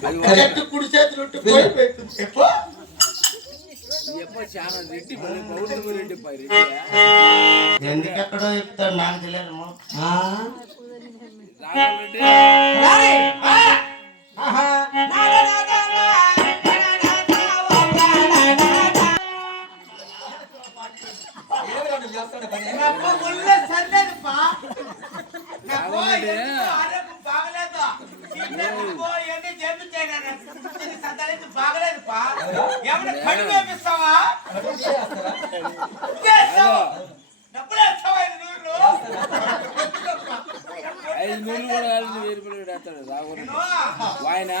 చెట్టు కుడి చేతులు ఎందుకెక్కడో చెప్తాడు నాకు తెలియదు బాగలేదు పా ఏమన్నా కడుపు వేపిస్తావా డబ్బులు వేస్తావా 5 ఆయన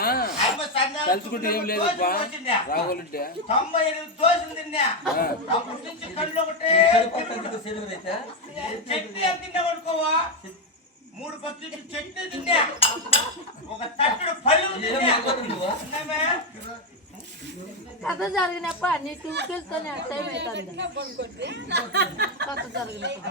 తలుచుకుంటే ఏం లేదు రావాలంటే 98 దోశలు తిన్నా అప్పటి నుంచి కళ్ళు ఒకటే చట్నీ ఎంత తిన్నా పడుకోవా 3 పచ్చి చట్నీ తిన్నా ఒక తట్టుడు పళ్ళు తిన్నా కథ జరిగినప్పుడు అన్ని టూకెళ్తూనే టైం అవుతుంది కథ జరిగినప్పుడు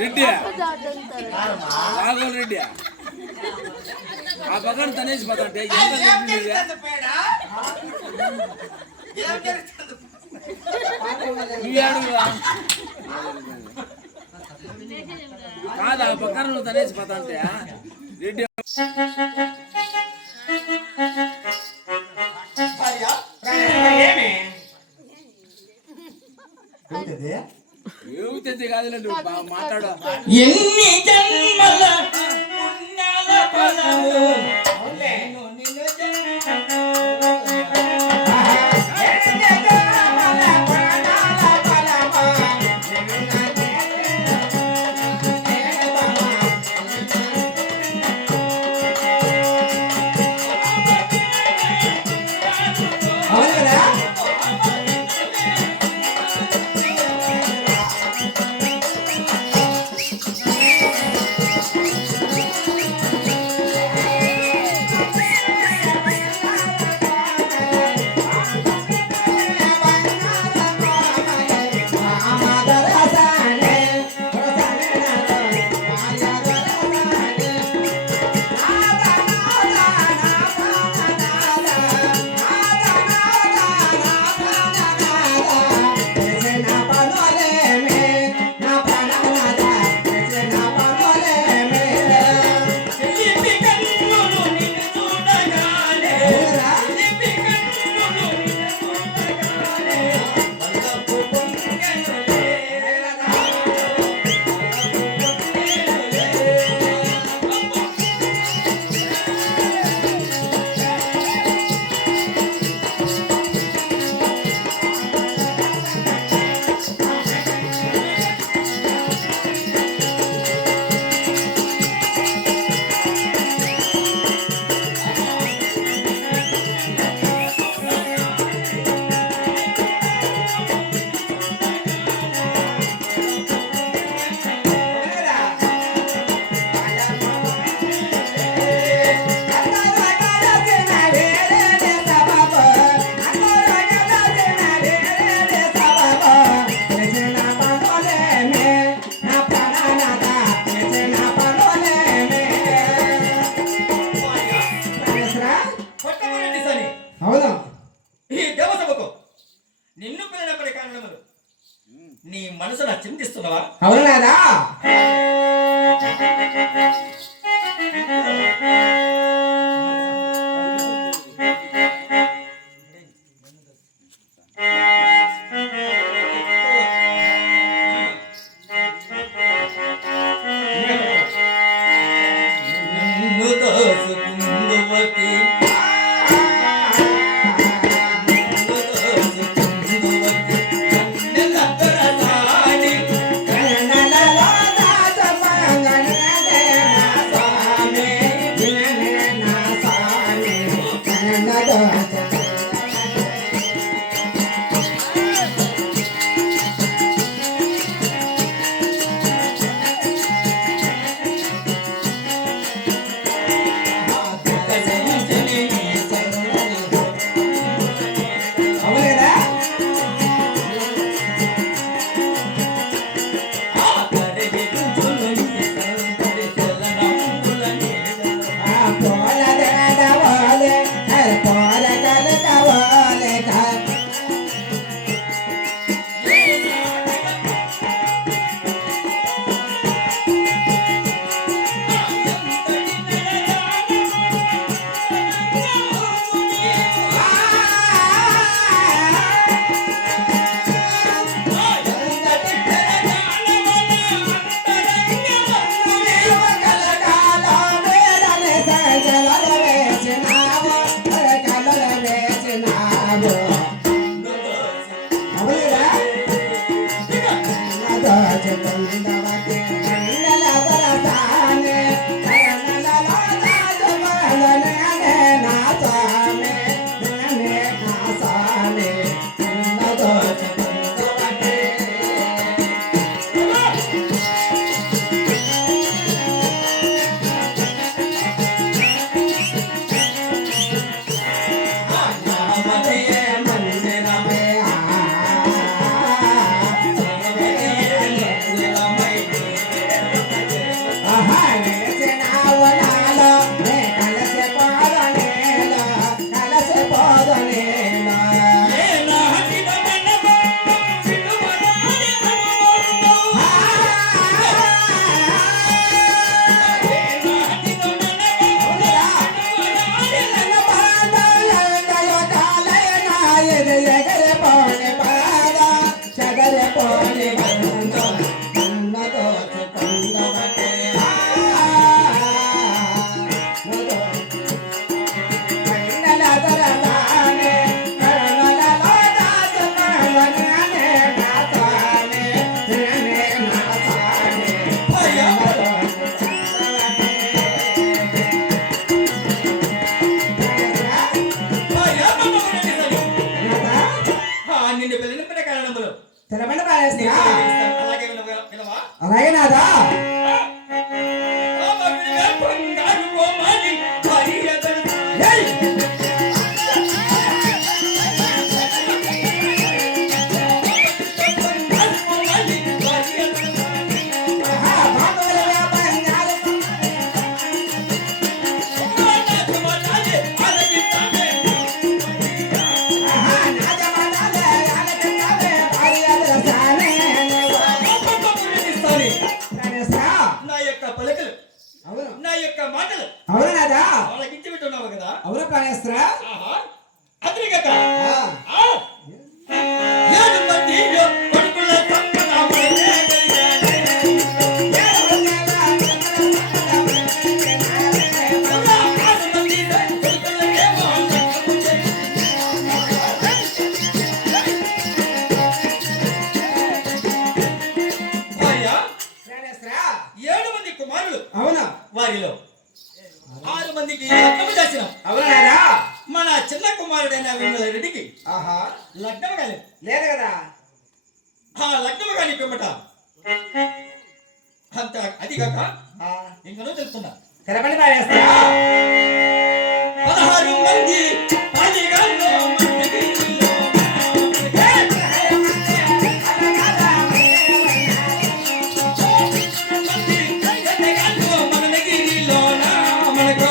రెడ్డి రాఘవల్ రెడ్డి ఆ పక్కన తనేసి పోతాంటే కాదు ఆ పక్కన నువ్వు తనేసి పోతాంటే రెడ్డి ఏమిటి కాదులే నువ్వు మాట్లాడు ఎన్ని జన్మల పుణ్యాల ఫలము నీ మనసున చింతిస్తున్నావా? అవునాదా? తెరబండ పారేస్తా అలాగే వినవా? అలాగే నాదా ఏయ్! ఆహా, బాటల వ్యాపారాలు ఆహా, నాజమానాలే యాలకన్నాలే భార్యల సానే పారేస్తా నా యొక్క పలుకులు అవును నా యొక్క మాటలు అవును నాదా వాళ్ళకి ఇచ్చి పెట్టున్నావు కదా. అవును పారేస్తా ఆహా, అతని కథ ఆ 7 మంది కొడుకుల సంపద మనకే కలిగానే. 6 మంది కొడుకులకేమో లక్షము భార్య, పారేస్తా 7 మంది కుమారులు, అవును వారిలో 6 మందికి లగ్నము చేసినాం. అవును నాదా మన చిన్న కుమారుడైన వెన్నెల రెడ్డికి ఆహా లగ్నము కాలేదు. లేదు కదా ఆ లగ్నము కాని పిమ్మట అంత అది కాక ఇంకనూ తెలుస్తున్నా తెరబండ పారేస్తా 16 మంది పాలిగాల్లో మందగిరిలో మంది ఎన్నగాల్లో మనగిరిలోన మనకు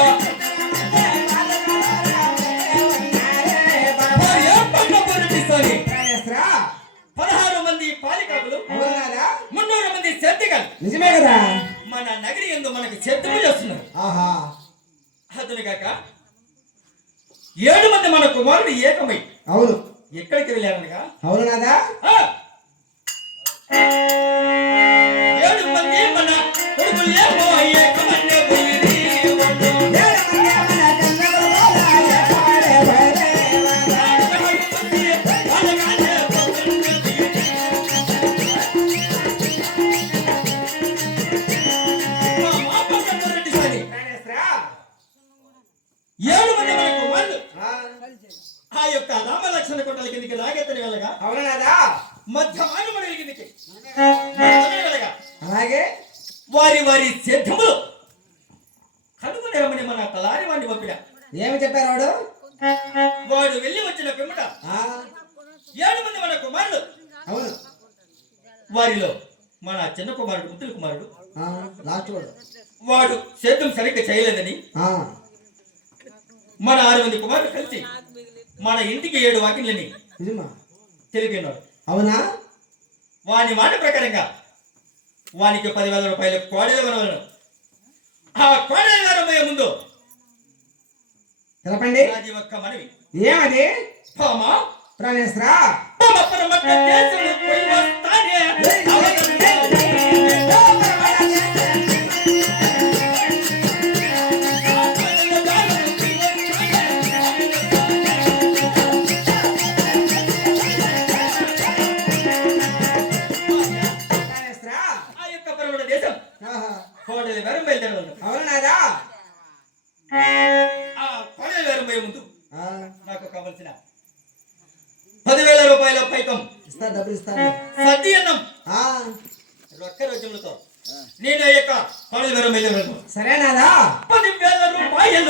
భార్య పన్న పొరటిస్తోని పారేస్తా 16 మంది పాలికాకులు, అవును నాదా 300 మంది సేద్యగాలు నిజమే కదా మన నగరి యందు మనకు సేద్యము చేస్తున్నారు. ఆహా అతను కాక 7 మంది మన కుమారుడు ఏకమై అవును ఎక్కడికి వెళ్ళారనగా అవును నాదా 7 మంది మన కొడుకులు ఏమో ఏకమన్నే పోయిరి వాళ్ళు. 16 మంది వాళ్ళగానే పొద్దున్నే పోయిరి. మా మాపక్క కొరటి సాని. 7 మంది మన కుమారులు ఆ యొక్క రామలక్ష్మణ కొట్టల కిందికి రాగెత్తని వెళ్ళగా అవును నాదా మధ్య మానవుడి కిందికి వెళ్ళగా అలాగే వారి వారి సిద్ధములు కనుగొని రమ్మని మన తలారి వాడిని పంపిన. ఏమి చెప్పారు వాడు వాడు వెళ్ళి వచ్చిన పిమ్మట ఆ, 7 మంది మన కుమారులు, అవును వారిలో మన చిన్న కుమారుడు ముద్దుల కుమారుడు ఆ, లాస్ట్ వాడు వాడు సేద్యం సరిగ్గా చేయలేదని ఆ, మన 6 మంది కుమారులు కలిసి మన ఇంటికి 7 వాకిళ్ళని నిజమా తెలిపినాడు. అవునా వాని మాట ప్రకారంగా వానికి 10,000 రూపాయలు కోడలు కొనవలను. ఆ కోడలు గారమ్మయ్య ముందు తెలపండి అది ఒక్క మనవి. ఏమది పామా ప్రాణేశ్వరా పామ పరమట్ట దేశము పోయి వస్తానే. ప్రాణేశ్వరా ఆ యొక్క పరమట దేశం ఆహా కోడలి గారు బయలుదేరారు. అవును నాదా పోయే ముందు ఆ, నాకు కావలసిన 10,000 రూపాయల పైకం ఇస్తా డబ్బులు ఇస్తాను సద్ది అన్నం ఆ, రొక్క రోజులతో నేను ఆ యొక్క 10,000 సరేనాదా 10,000 రూపాయలు